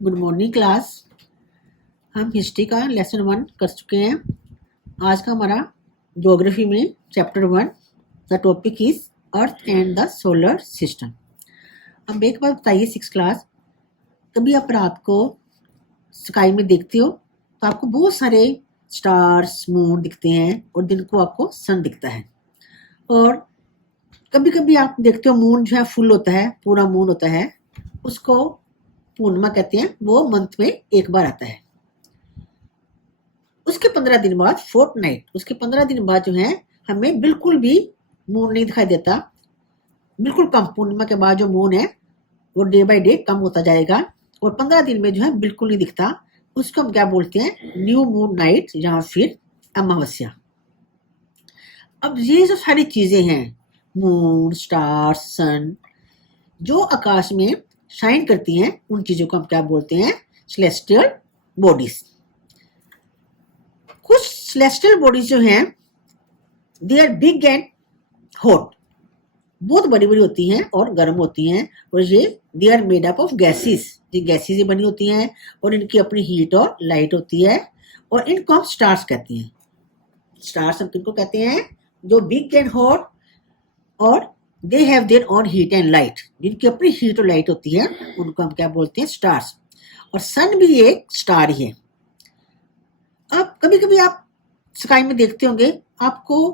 Good morning class. हम history का lesson 1 कर चुके हैं। आज का हमारा ज्योग्राफी में chapter 1 the topic is earth and the solar system. अब एक बात बताइए 6 क्लास, कभी आप रात को स्काई में देखते हो तो आपको बहुत सारे स्टार्स मून दिखते हैं और दिन को आपको सन दिखता है। और कभी कभी आप देखते हो मून जो है फुल होता है, पूरा मून होता है, उसको पूर्णिमा कहते हैं, वो मंथ में एक बार आता है। उसके 15 दिन बाद फोर्थ नाइट, उसके 15 दिन बाद जो है हमें बिल्कुल भी मून नहीं दिखाई देता, बिल्कुल कम। पूर्णिमा के बाद जो मून है वो डे बाय डे कम होता जाएगा और 15 दिन में जो है बिल्कुल नहीं दिखता। उसको हम क्या बोलते हैं? न्यू मून नाइट या फिर अमावस्या। अब ये जो सारी चीजें हैं, मून, स्टार, सन, जो आकाश में शाइन करती हैं, उन चीजों को हम क्या बोलते हैं? Celestial bodies. कुछ सेलेस्टियल बॉडीज जो हैं they are big and hot, बहुत बड़ी बड़ी होती हैं और गर्म होती हैं, और ये they are made up of gases, ये गैसेस से बनी होती हैं और इनकी अपनी हीट और लाइट होती है, और इनको हम स्टार्स कहते हैं। स्टार्स हम किनको कहते हैं? जो बिग एंड हॉट और they have their own heat and light, जिनकी अपनी हीट और लाइट होती है, उनको हम क्या बोलते हैं? स्टार्स। और सन भी एक स्टार ही है। अब कभी कभी आप स्काई में देखते होंगे, आपको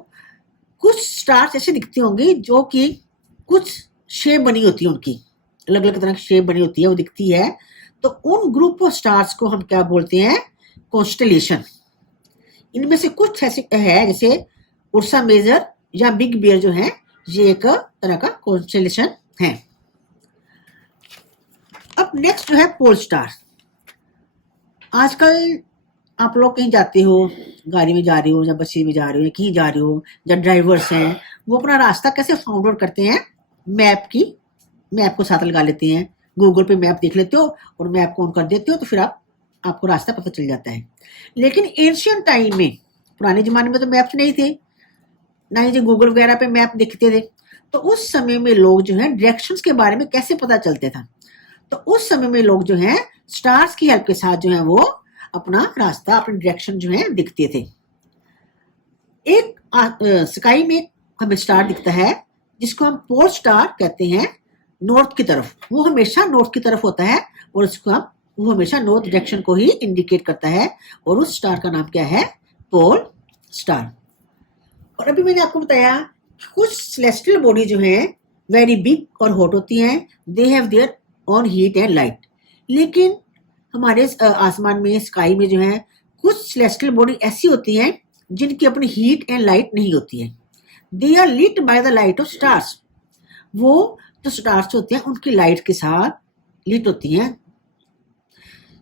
कुछ स्टार्स ऐसे दिखते होंगे जो कि कुछ शेप बनी होती है, उनकी अलग अलग तरह की शेप बनी होती है, वो दिखती है। तो उन ग्रुप ऑफ स्टार्स को हम क्या बोलते हैं? कॉन्स्टेलेशन। इनमें से कुछ ऐसे है, जैसे उर्सा मेजर या बिग बियर जो है, ये एक तरह का कॉन्स्टेलेशन है। अब नेक्स्ट जो है पोल स्टार। आजकल आप लोग कहीं जाते हो, गाड़ी में जा रहे हो या बस में जा रहे हो, कहीं जा रहे हो, या ड्राइवर्स हैं, वो अपना रास्ता कैसे फाउंड आउट करते हैं? मैप को साथ लगा लेते हैं, गूगल पे मैप देख लेते हो और मैप को ऑन कर देते हो, तो फिर आपको रास्ता पता चल जाता है। लेकिन एंशियंट टाइम में, पुराने जमाने में तो मैप्स नहीं थे, ना ही जो गूगल वगैरह पे मैप दिखते थे, तो उस समय में लोग जो है डायरेक्शंस के बारे में कैसे पता चलते था? तो उस समय में लोग जो है स्टार्स की हेल्प के साथ जो है वो अपना रास्ता, अपनी डायरेक्शन जो है दिखते थे। एक स्काई में हमें स्टार दिखता है जिसको हम पोल स्टार कहते हैं, नॉर्थ की तरफ, वो हमेशा नॉर्थ की तरफ होता है और वो हमेशा नॉर्थ डायरेक्शन को ही इंडिकेट करता है, और उस स्टार का नाम क्या है? Pole star. और अभी मैंने आपको बताया कुछ सेलेस्टियल बॉडी जो है वेरी बिग और हॉट होती हैं, they have their on heat and light. लेकिन हमारे आसमान में, स्काई में जो है कुछ सेलेस्टियल बॉडी ऐसी होती हैं जिनकी अपनी हीट एंड लाइट नहीं होती है। They are lit by the light of stars. वो जो स्टार्स होते हैं उनकी लाइट के साथ लिट होती हैं।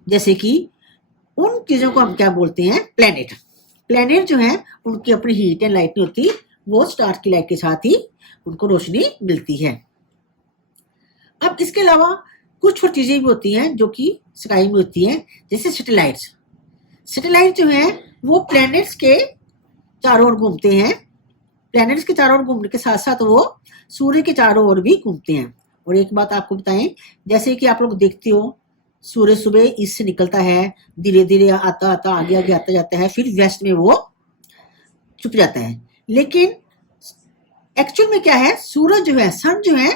जैसे कि उन चीजों को हम क्या बोलते हैं? प्लेनेट। प्लेनेट जो है उनकी अपनी हीट एंड लाइट नहीं होती, वो स्टार की लाइट के साथ ही उनको रोशनी मिलती है। अब इसके अलावा कुछ और चीजें भी होती हैं जो कि स्काई में होती हैं, जैसे सैटेलाइट्स। सैटेलाइट जो है वो प्लैनेट्स के चारों ओर घूमते हैं। प्लैनेट्स के चारों ओर घूमने के साथ साथ वो सूर्य के चारों ओर भी घूमते हैं। और एक बात आपको बताएं, जैसे कि आप लोग देखते हो सूर्य सुबह ईस्ट से निकलता है, धीरे धीरे आता आता आगे आगे आता जाता है, फिर वेस्ट में वो छुप जाता है। लेकिन एक्चुअल में क्या है? सूरज जो है, सन जो है,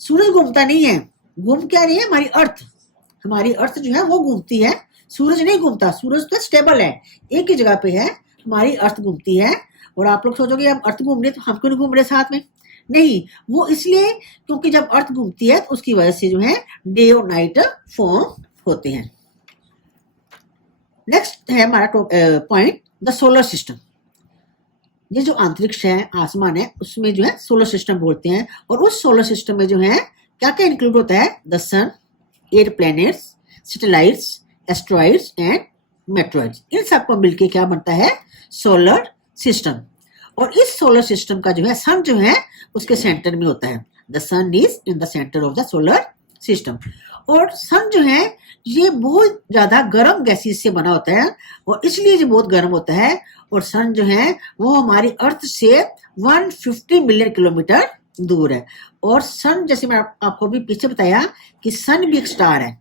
सूरज घूमता नहीं है। घूम क्या रही है? हमारी अर्थ जो है वो घूमती है, सूरज नहीं घूमता। सूरज तो स्टेबल है, एक ही जगह पे है, हमारी अर्थ घूमती है। और आप लोग सोचोगे अब अर्थ घूम रही तो हम क्यों नहीं घूम रहे साथ में? नहीं, वो इसलिए क्योंकि जब अर्थ घूमती है तो उसकी वजह से जो है डे और नाइट फॉर्म होते हैं। नेक्स्ट है हमारा पॉइंट, द सोलर सिस्टम। ये जो अंतरिक्ष है, आसमान है, उसमें जो है सोलर सिस्टम बोलते हैं। और उस सोलर सिस्टम में जो है क्या क्या इंक्लूड होता है? The sun, 8 planets, satellites, asteroids and meteoroids. इन सबको मिलके क्या बनता है? Solar system. और इस सोलर सिस्टम का जो है सन जो है उसके सेंटर में होता है। The sun is in the centre of the solar system. और सन जो है ये बहुत ज्यादा गर्म गैसेस से बना होता है, और इसलिए ये बहुत गर्म होता है। और सन जो है वो हमारी अर्थ से 150 मिलियन किलोमीटर दूर है। और सन, जैसे मैं आपको भी पीछे बताया कि सन भी एक स्टार है,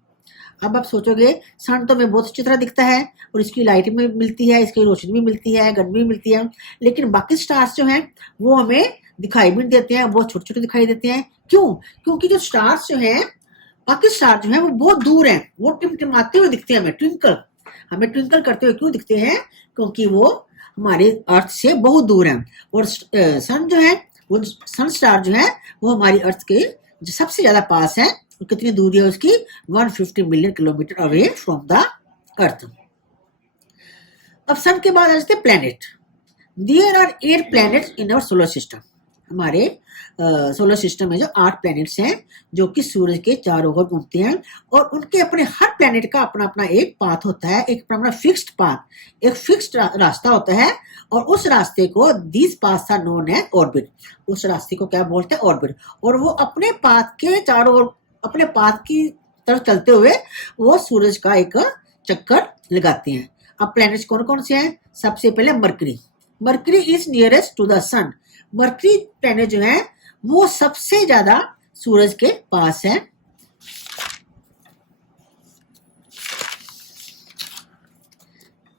अब आप सोचोगे सन तो हमें बहुत अच्छी तरह दिखता है और इसकी लाइट भी मिलती है, इसकी रोशनी भी मिलती है, गर्मी भी मिलती है, लेकिन बाकी स्टार्स जो हैं वो हमें दिखाई भी नहीं देते हैं, बहुत छोटे छोटे दिखाई देते हैं। क्यों? क्योंकि जो स्टार्स जो हैं, बाकी स्टार जो है वो बहुत दूर हैं, वो टिमटिमाते हुए दिखते हैं हमें, हमें ट्विंकल करते हुए क्यों दिखते हैं? क्योंकि वो हमारे अर्थ से बहुत दूर हैं। और सन जो है, वो सन स्टार जो है वो हमारी अर्थ के जो सबसे ज्यादा पास है। कितनी दूरी है उसकी? 150 million kilometre away from the earth. अब सन के बाद आ जाते हैं planet. There are 8 planets in our solar system. हमारे सोलर सिस्टम में जो 8 प्लैनेट्स हैं जो कि सूरज के चारों ओर घूमते हैं, और उनके अपने हर प्लैनेट का अपना अपना एक पाथ होता है, एक अपना फिक्स्ड पाथ, एक फिक्स्ड रास्ता होता है। और उस रास्ते को दिस पाथ आर नोन है ऑर्बिट। उस रास्ते को क्या बोलते हैं? ऑर्बिट। और वो अपने पाथ के चारों ओर, अपने पाथ की तरफ चलते हुए वो सूरज का एक चक्कर लगाते हैं। अब प्लैनेट्स कौन कौन से हैं? सबसे पहले Mercury. Mercury is nearest to the sun. Mercury planet जो है वो सबसे ज्यादा सूरज के पास है।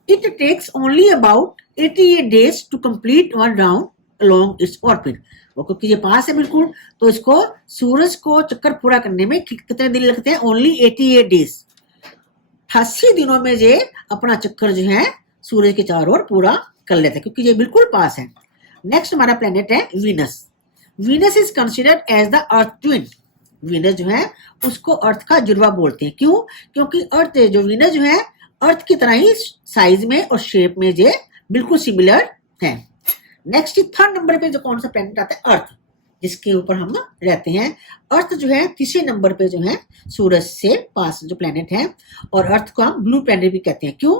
It takes only about 88 days to complete one round along its orbit. वो क्योंकि ये पास है बिल्कुल, तो इसको सूरज को चक्कर पूरा करने में कितने दिन लगते हैं? Only 88 days. 88 दिनों में ये अपना चक्कर जो है सूरज के चारों ओर पूरा कर लेते हैं, क्योंकि ये बिल्कुल पास है। नेक्स्ट हमारा प्लेनेट है Venus. Venus is considered as the earth twin. Venus जो है उसको अर्थ का जुड़वा बोलते हैं। क्यों? क्योंकि अर्थ जो वीनस जो है अर्थ की तरह ही साइज में और शेप में ये बिल्कुल सिमिलर है। नेक्स्ट 3rd नंबर पे जो कौन सा प्लेनेट आता है? अर्थ, जिसके ऊपर हम रहते हैं। अर्थ जो है 3रे नंबर पे जो है सूरज से पास जो प्लेनेट है, और अर्थ को हम ब्लू प्लेनेट भी कहते हैं। क्यों?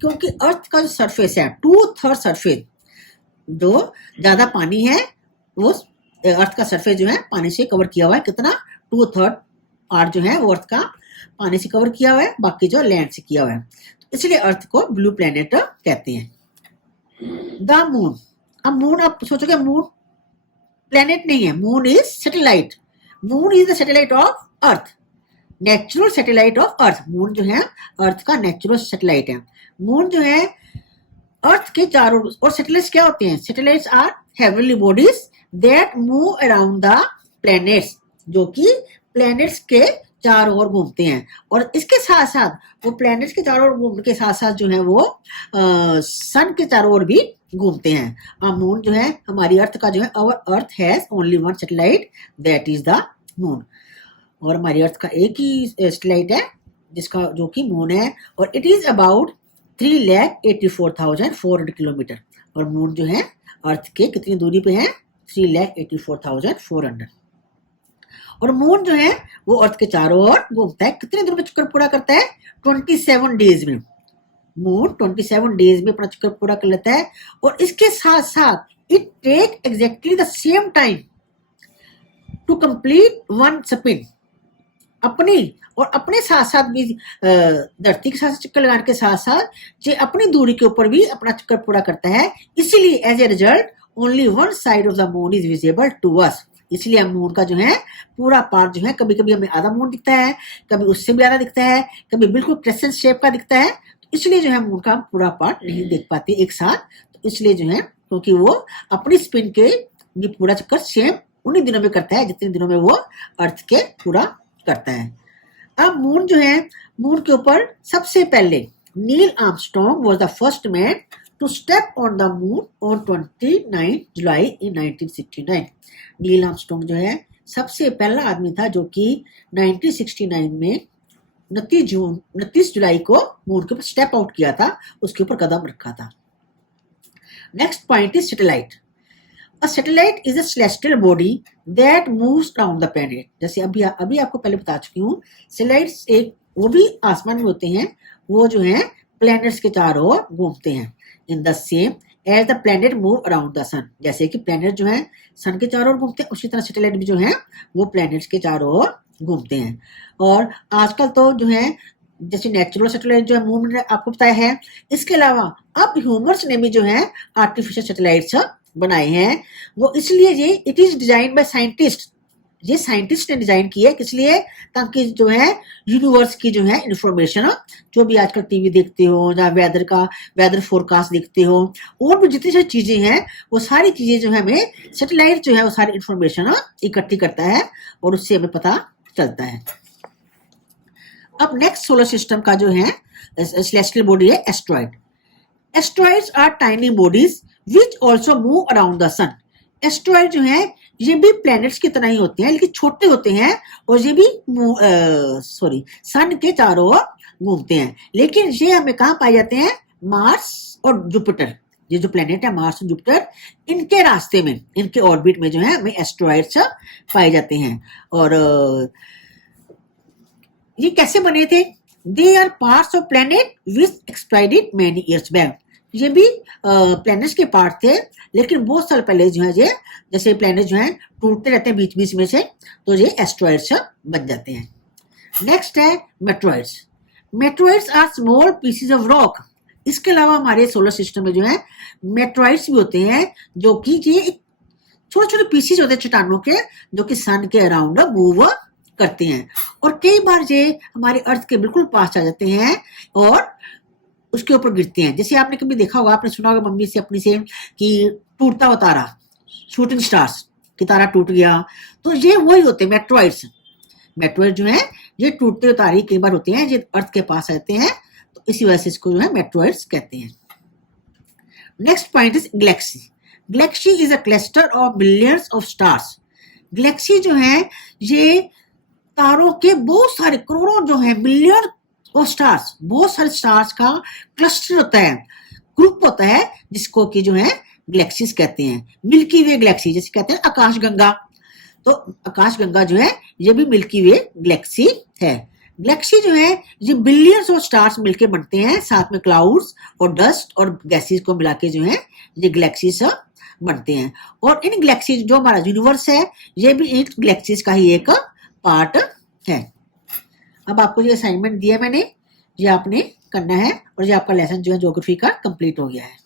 क्योंकि अर्थ का जो सरफेस है 2/3 सरफेस जो ज्यादा पानी है, वो अर्थ का सरफेस जो है पानी से कवर किया हुआ है। कितना? 2/3 पार्ट जो है वो अर्थ का पानी से कवर किया हुआ है, बाकी जो लैंड से किया हुआ है, तो इसलिए अर्थ को ब्लू प्लेनेट कहते हैं। The moon. अब मून, आप सोचोगे मून प्लेनेट नहीं है, moon is satellite. Moon is the satellite of earth, natural satellite of earth. Moon जो है अर्थ का नेचुरल सैटेलाइट है। मून जो है अर्थ के चारों, और सैटेलाइट्स क्या होते हैं? Satellites are heavenly bodies that move around the planets, जो कि प्लैनेट्स के चारों ओर घूमते हैं। और इसके साथ साथ वो प्लैनेट्स के चारों ओर घूमने के साथ साथ जो है वो सन के चारों ओर भी घूमते हैं। मून जो है हमारी अर्थ का जो है, our earth has only one satellite that is the moon. और हमारी अर्थ का एक ही सैटेलाइट है जिसका, जो कि मून है, और इट इज अबाउट 3,84,400 किलोमीटर। और मून जो है अर्थ के कितनी दूरी पे है? 3,84,400। और मून जो है वो अर्थ के चारों ओर घूमता है। कितने दिनों में चक्कर पूरा करता है? 27 डेज में। मून 27 डेज में अपना चक्कर पूरा कर लेता है। और इसके साथ साथ it take exactly the same time to complete one spin. अपने साथ साथ भी धरती के साथ चक्कर लगाने के साथ साथ जो अपनी दूरी के ऊपर भी अपना चक्कर पूरा करता है। इसीलिए as a result only one side of the moon is visible to us. इसलिए मून का जो है पूरा पार्ट जो है, कभी कभी हमें आधा मून दिखता है, कभी उससे भी ज्यादा दिखता है, कभी बिल्कुल क्रेसेंट शेप का दिखता है। तो इसलिए जो है मून का पूरा पार्ट नहीं देख पाते एक साथ। तो इसलिए जो है, क्योंकि वो अपनी स्पिन के ये पूरा चक्कर सेम उन्हीं दिनों में करता है जितने दिनों में वो अर्थ के पूरा करता है। अब मून जो है, मून के ऊपर सबसे पहले Neil Armstrong was the first man to step on the moon on 29 July in 1969। Neil Armstrong जो है सबसे पहला आदमी था जो कि 1969 में 29 जुलाई को मून के ऊपर स्टेप आउट किया था, उसके ऊपर कदम रखा था। Next point is satellite. A satellite is a celestial body that moves around the planet। जैसे अभी आपको पहले बता चुकी हूँ, सैटेलाइट्स एक वो भी आसमान में होते हैं, वो जो है प्लैनेट्स के चारों ओर घूमते हैं। In the same as the planet move around the sun. जैसे कि प्लैनेट जो है सन के चारों ओर घूमते हैं, उसी तरह सैटेलाइट भी जो है वो प्लैनेट्स के चारों ओर घूमते हैं। और आजकल तो जो है जैसे नेचुरल सैटेलाइट जो है मूव आपको बताया है, इसके अलावा अब ह्यूमर्स ने भी जो है आर्टिफिशियल सैटेलाइट्स बनाए हैं। वो इसलिए ये it is design by scientist ये साइंटिस्ट ने डिजाइन की है, किस लिए? ताकि जो है यूनिवर्स की जो है इंफॉर्मेशन, जो भी आजकल टीवी देखते हो या वेदर फोरकास्ट देखते हो, और भी जितनी सारी चीजें हैं वो सारी चीजें जो है हमें सैटेलाइट जो है वो सारी इंफॉर्मेशन इकट्ठी करता है और उससे हमें पता चलता है। अब नेक्स्ट सोलर सिस्टम का जो है सेलेस्टियल बॉडी है asteroid. Asteroids are tiny bodies which also move around the sun. Asteroid जो है ये भी प्लैनेट्स की तरह ही होते हैं लेकिन छोटे होते हैं और ये भी सन के चारों ओर घूमते हैं। लेकिन ये हमें कहाँ पाए जाते हैं? मार्स और जुपिटर, ये जो प्लैनेट है मार्स और जुपिटर, इनके रास्ते में, इनके ऑर्बिट में जो है हमें एस्ट्रॉइड्स पाए जाते हैं। और ये कैसे बने थे? They are parts of planet which exploded many years back. ये भी प्लैनेट्स के पार्ट थे लेकिन बहुत साल पहले जो है ये, जैसे प्लैनेट जो है टूटते रहते हैं बीच बीच में से, तो ये एस्ट्रॉइड्स बन जाते हैं। नेक्स्ट है meteoroids. Meteoroids are small pieces of rock. इसके अलावा हमारे सोलर सिस्टम में जो है मेट्रॉइड्स भी होते हैं, जो कि ये छोटे छोटे पीसेस होते हैं चट्टानों के, जो कि सन के अराउंड मूव करते हैं। और कई बार ये हमारे अर्थ के बिल्कुल पास आ जाते हैं और उसके ऊपर गिरते हैं। जैसे आपने कभी देखा होगा, आपने सुना होगा मम्मी से अपनी से कि टूटता हुआ तारा, शूटिंग स्टार्स की तारा टूट गया, तो ये वही होते हैं मेट्रॉइड्स। मेट्रॉइड जो है ये टूटते हुए तारे कई बार होते हैं, ये अर्थ के पास आते हैं, तो इसी वजह से इसको जो है मेट्रॉइड्स कहते हैं। Next point is Galaxy. Galaxy is a cluster of billions of stars. Galaxy जो है ये तारों के बहुत सारे करोड़ों जो है बिलियन और स्टार्स, बहुत सारे स्टार्स का क्लस्टर होता है, ग्रुप होता है, जिसको कि जो है गैलेक्सीज कहते हैं। मिल्की वे गैलेक्सी जैसे कहते हैं आकाशगंगा, तो आकाशगंगा जो है ये भी मिल्की वे गैलेक्सी है। गैलेक्सी जो है ये बिलियंस ऑफ स्टार्स मिलके बनते हैं, साथ में क्लाउड्स और डस्ट और गैसेस को मिला के जो है ये गैलेक्सीज बनते हैं। और इन गैलेक्सीज जो हमारा यूनिवर्स है ये भी इन गैलेक्सीज का ही एक पार्ट है। अब आपको ये असाइनमेंट दिया मैंने, ये आपने करना है और ये आपका लेसन जो है ज्योग्राफी का कंप्लीट हो गया है।